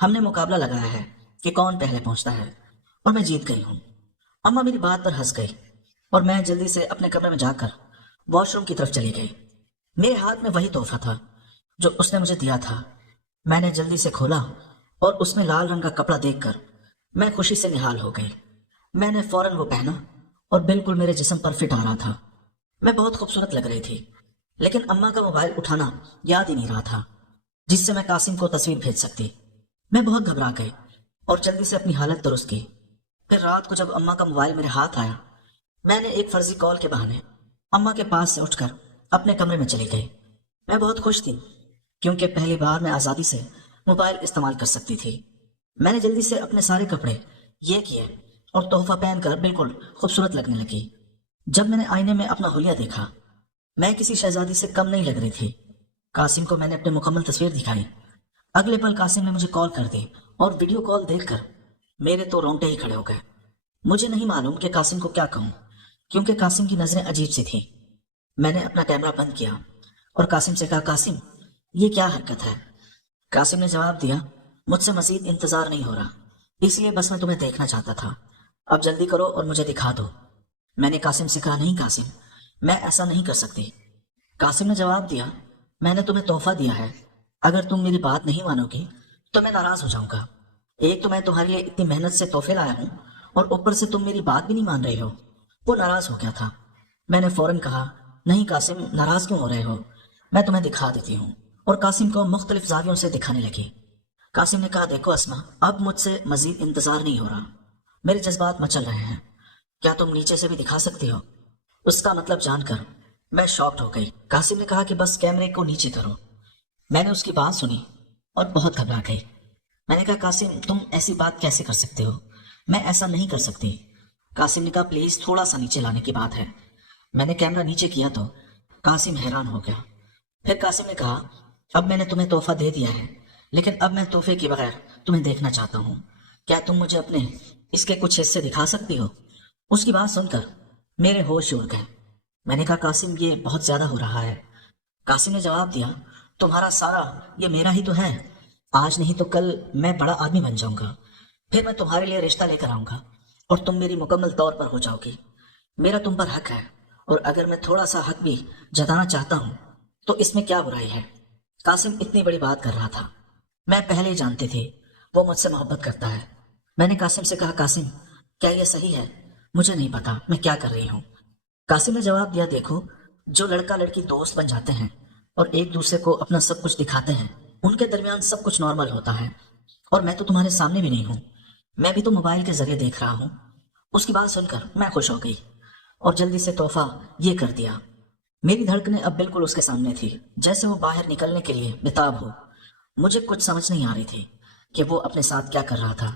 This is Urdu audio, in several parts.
ہم نے مقابلہ لگایا ہے کہ کون پہلے پہنچتا ہے، اور میں جیت گئی ہوں۔ اماں میری بات پر ہنس گئی اور میں جلدی سے اپنے کمرے میں جا کر واش روم کی طرف چلی گئی۔ میرے ہاتھ میں وہی تحفہ تھا جو اس نے مجھے دیا تھا۔ میں نے جلدی سے کھولا اور اس میں لال رنگ کا کپڑا دیکھ کر میں خوشی سے نہال ہو گئی۔ میں نے فوراً وہ پہنا اور بالکل میرے جسم پر فٹ آ رہا تھا۔ میں بہت خوبصورت لگ رہی تھی، لیکن اماں کا موبائل اٹھانا یاد ہی نہیں رہا تھا جس سے میں قاسم کو تصویر بھیج سکتی۔ میں بہت گھبرا گئی اور جلدی سے اپنی حالت درست کی۔ پھر رات کو جب اماں کا موبائل میرے ہاتھ آیا، میں نے ایک فرضی کال کے بہانے اماں کے پاس سے اٹھ کر اپنے کمرے میں چلی گئی۔ میں بہت خوش تھی کیونکہ پہلی بار میں آزادی سے موبائل استعمال کر سکتی تھی۔ میں نے جلدی سے اپنے سارے کپڑے یہ کیے اور تحفہ پہن کر بالکل خوبصورت لگنے لگی۔ جب میں نے آئینے میں اپنا حلیہ دیکھا، میں کسی شہزادی سے کم نہیں لگ رہی تھی۔ قاسم کو میں نے اپنے مکمل تصویر دکھائی۔ اگلے پل قاسم نے مجھے کال کر دی اور ویڈیو کال دیکھ کر میرے تو رونگٹے ہی کھڑے ہو گئے۔ مجھے نہیں معلوم کہ قاسم کو کیا کہوں، کیونکہ قاسم کی نظریں عجیب سی تھیں۔ میں نے اپنا کیمرہ بند کیا اور قاسم سے کہا، قاسم یہ کیا حرکت ہے؟ قاسم نے جواب دیا، مجھ سے مزید انتظار نہیں ہو رہا، اس لیے بس میں تمہیں دیکھنا چاہتا تھا، اب جلدی کرو اور مجھے دکھا دو۔ میں نے قاسم سے کہا، نہیں قاسم، میں ایسا نہیں کر سکتی۔ قاسم نے جواب دیا، میں نے تمہیں تحفہ دیا ہے، اگر تم میری بات نہیں مانو گی تو میں ناراض ہو جاؤں گا۔ ایک تو میں تمہارے لیے اتنی محنت سے تحفے لایا ہوں اور اوپر سے تم میری بات بھی نہیں مان رہے ہو۔ وہ ناراض ہو گیا تھا۔ میں نے فوراً کہا، نہیں قاسم، ناراض کیوں ہو رہے ہو، میں تمہیں دکھا دیتی ہوں، اور قاسم کو مختلف زاویوں سے دکھانے لگی۔ قاسم نے کہا، دیکھو اسما، اب مجھ سے مزید انتظار نہیں ہو رہا، میرے جذبات مچل رہے ہیں، کیا تم نیچے سے بھی دکھا سکتی ہو؟ اس کا مطلب جان کر میں شاکڈ ہو گئی۔ قاسم نے کہا کہ بس کیمرے کو نیچے کرو۔ میں نے اس کی بات سنی اور بہت گھبرا گئی۔ میں نے کہا، قاسم تم ایسی بات کیسے کر سکتے ہو، میں ایسا نہیں کر سکتی۔ قاسم نے کہا، پلیز تھوڑا سا نیچے لانے کی بات ہے۔ میں نے کیمرہ نیچے کیا تو قاسم حیران ہو گیا۔ پھر قاسم نے کہا، اب میں نے تمہیں تحفہ دے دیا ہے، لیکن اب میں تحفے کے بغیر تمہیں دیکھنا چاہتا ہوں، کیا تم مجھے اپنے اس کے کچھ حصے دکھا سکتی ہو؟ اس کی بات سن کر میرے ہوش اڑ گئے۔ میں نے کہا، قاسم یہ بہت زیادہ ہو رہا ہے۔ قاسم نے جواب دیا، تمہارا سارا یہ میرا ہی تو ہے، آج نہیں تو کل میں بڑا آدمی بن جاؤں گا، پھر میں تمہارے لیے رشتہ لے کر آؤں گا اور تم میری مکمل طور پر ہو جاؤ گی۔ میرا تم پر حق ہے، اور اگر میں تھوڑا سا حق بھی جتانا چاہتا ہوں تو اس میں کیا برائی ہے؟ قاسم اتنی بڑی بات کر رہا تھا، میں پہلے ہی جانتی تھی وہ مجھ سے محبت کرتا ہے۔ میں نے قاسم سے کہا، قاسم کیا یہ صحیح ہے؟ مجھے نہیں پتا میں کیا کر رہی ہوں۔ قاسم نے جواب دیا، دیکھو، جو لڑکا لڑکی دوست بن جاتے ہیں اور ایک دوسرے کو اپنا سب کچھ دکھاتے ہیں، ان کے درمیان سب کچھ نارمل ہوتا ہے، اور میں تو تمہارے سامنے بھی نہیں ہوں، میں بھی تو موبائل کے ذریعے دیکھ رہا ہوں۔ اس کی بات سن کر میں خوش ہو گئی اور جلدی سے تحفہ یہ کر دیا۔ میری دھڑکنیں اب بالکل اس کے سامنے تھی، جیسے وہ باہر نکلنے کے لیے بےتاب ہو۔ مجھے کچھ سمجھ نہیں آ رہی تھی کہ وہ اپنے ساتھ کیا کر رہا تھا،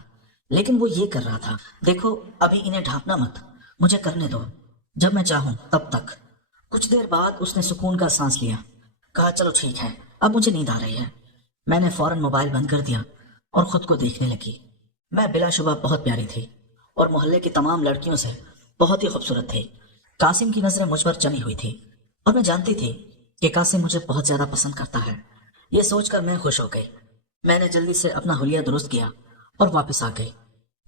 لیکن وہ یہ کر رہا تھا، دیکھو ابھی انہیں ڈھانپنا مت، مجھے کرنے دو، جب میں چاہوں تب تک۔ کچھ دیر بعد اس نے سکون کا سانس لیا، کہا، چلو ٹھیک ہے، اب مجھے نیند آ رہی ہے۔ میں نے فوراً موبائل بند کر دیا اور خود کو دیکھنے لگی۔ میں بلا شبہ بہت پیاری تھی اور محلے کی تمام لڑکیوں سے بہت ہی خوبصورت تھی۔ قاسم کی نظریں مجھ پر جمی ہوئی تھی اور میں جانتی تھی کہ قاسم مجھے بہت زیادہ پسند کرتا ہے۔ یہ سوچ کر میں خوش ہو گئی۔ میں نے جلدی سے اپنا حلیہ درست کیا اور واپس آ گئی۔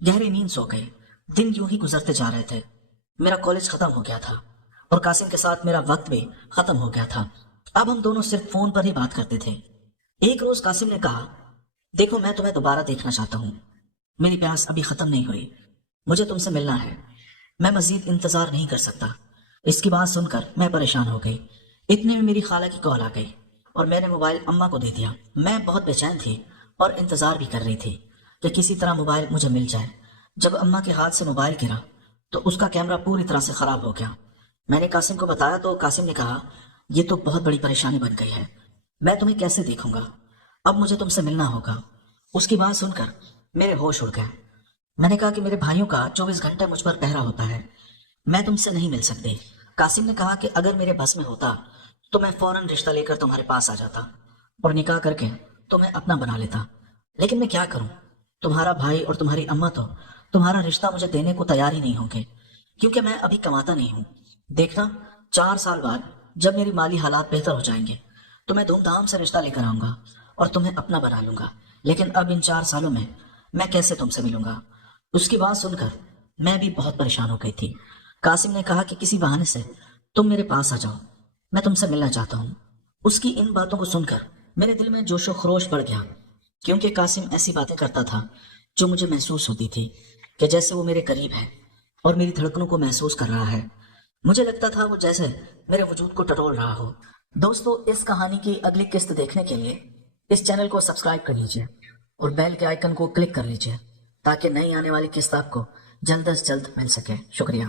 گہری نیند سو گئی۔ دن یوں ہی گزرتے جا رہے تھے۔ میرا کالج ختم ہو گیا تھا اور قاسم کے ساتھ میرا وقت بھی ختم ہو گیا تھا۔ اب ہم دونوں صرف فون پر ہی بات کرتے تھے۔ ایک روز قاسم نے کہا، دیکھو میں تمہیں دوبارہ دیکھنا چاہتا ہوں، میری پیاس ابھی ختم نہیں ہوئی، مجھے تم سے ملنا ہے، میں مزید انتظار نہیں کر سکتا۔ اس کی بات سن کر میں پریشان ہو گئی۔ اتنے میں میری خالہ کی کال آ گئی اور میں نے موبائل اماں کو دے دیا۔ میں بہت بے چین تھی اور انتظار بھی کر رہی تھی کہ کسی طرح موبائل مجھے مل جائے۔ جب اماں کے ہاتھ سے موبائل گرا تو اس کا کیمرہ پوری طرح سے خراب ہو گیا۔ میں نے قاسم کو بتایا تو قاسم نے کہا، یہ تو بہت بڑی پریشانی بن گئی ہے، میں تمہیں کیسے دیکھوں گا، اب مجھے تم سے ملنا ہوگا۔ اس کی بات سن کر میرے ہوش اڑ گئے۔ میں نے کہا کہ میرے بھائیوں کا 24 گھنٹے مجھ پر پہرا ہوتا ہے، میں تم سے نہیں مل سکتی۔ قاسم نے کہا کہ اگر میرے بس میں ہوتا تو میں فوراً رشتہ لے کر تمہارے پاس آ جاتا اور نکاح کر کے تمہیں اپنا بنا لیتا، لیکن میں کیا کروں، تمہارا بھائی اور تمہاری اماں تو تمہارا رشتہ مجھے دینے کو تیار ہی نہیں ہوں گے، کیونکہ میں ابھی کماتا نہیں ہوں۔ دیکھنا 4 سال بعد جب میری مالی حالات بہتر ہو جائیں گے تو میں دھوم دھام سے رشتہ لے کر آؤں گا اور تمہیں اپنا بنا لوں گا، لیکن اب ان 4 سالوں میں کیسے تم سے ملوں گا؟ اس کی بات سن کر میں بھی بہت پریشان ہو گئی تھی۔ قاسم نے کہا کہ کسی بہانے سے تم میرے پاس آ جاؤ، میں تم سے ملنا چاہتا ہوں۔ اس کی ان باتوں کو سن کر میرے دل میں جوش و خروش بڑھ گیا، کیونکہ قاسم ایسی باتیں کرتا تھا جو مجھے محسوس ہوتی تھی کہ جیسے وہ میرے قریب ہے اور میری دھڑکنوں کو محسوس کر رہا ہے۔ مجھے لگتا تھا وہ جیسے میرے وجود کو ٹٹول رہا ہو۔ دوستو، اس کہانی کی اگلی قسط دیکھنے کے لیے اس چینل کو سبسکرائب کر لیجئے اور بیل کے آئیکن کو کلک کر لیجئے تاکہ نئی آنے والی قسط آپ کو جلد از جلد مل سکے۔ شکریہ۔